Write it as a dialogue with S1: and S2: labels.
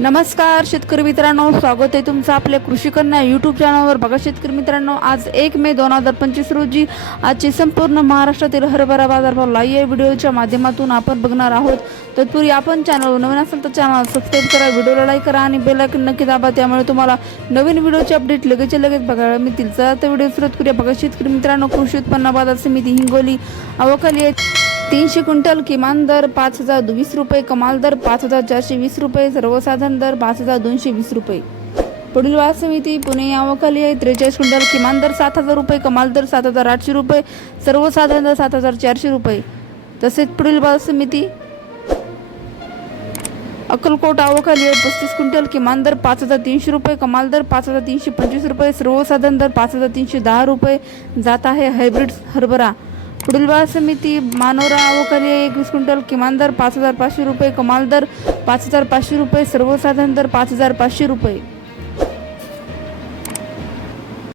S1: नमस्कार शेतकरी मित्रांनो. स्वागत आहे तुमचं आपल्या कृषी कन्या यूट्यूब चॅनलवर बघा शेतकरी मित्रांनो आज एक मे दोन हजार पंचवीस रोजी आजचे संपूर्ण महाराष्ट्रातील हरभरा बाजारभाव लाई या व्हिडिओच्या माध्यमातून आपण बघणार आहोत. तत्पूर्वी आपण चॅनलवर नवीन असेल तर चॅनल सबस्क्राईब करा व्हिडिओला लाईक करा आणि बेलायकन नक्की दाबा. त्यामुळे तुम्हाला नवीन व्हिडिओचे अपडेट लगेच लगेच बघायला मिळतील. चला तर व्हिडिओ सुरुवात करूया. बघा शेतकरी मित्रांनो कृषी उत्पन्न बाजार समिती हिंगोली अवकाली आहे. तीनशे क्विंटल किमान दर पाच हजार वीस रुपये कमाल दर पाच हजार चारशे वीस रुपये सर्वसाधारण दर पाच हजार दोनशे वीस रुपये. पुढील वाद समिती पुणे यावखाली आहे त्रेचाळीस क्विंटल किमान दर सात हजार रुपये कमाल दर सात हजार आठशे रुपये सर्वसाधारण दर सात हजार चारशे रुपये. तसेच पुढील बाजार समिती अक्कलकोट आवखाली आहे पस्तीस क्विंटल किमान दर पाच हजार तीनशे रुपये कमाल दर पाच हजार तीनशे पंचवीस रुपये सर्वसाधारण दर पाच हजार तीनशे दहा रुपये जात आहे हायब्रिड हरभरा. पुढील बाजार समिती मानोरा आवकाली आहे एकवीस क्विंटल किमान दर पाच हजार पाचशे रुपये कमाल दर पाच हजार पाचशे रुपये सर्वसाधारण दर पाच हजार पाचशे रुपये.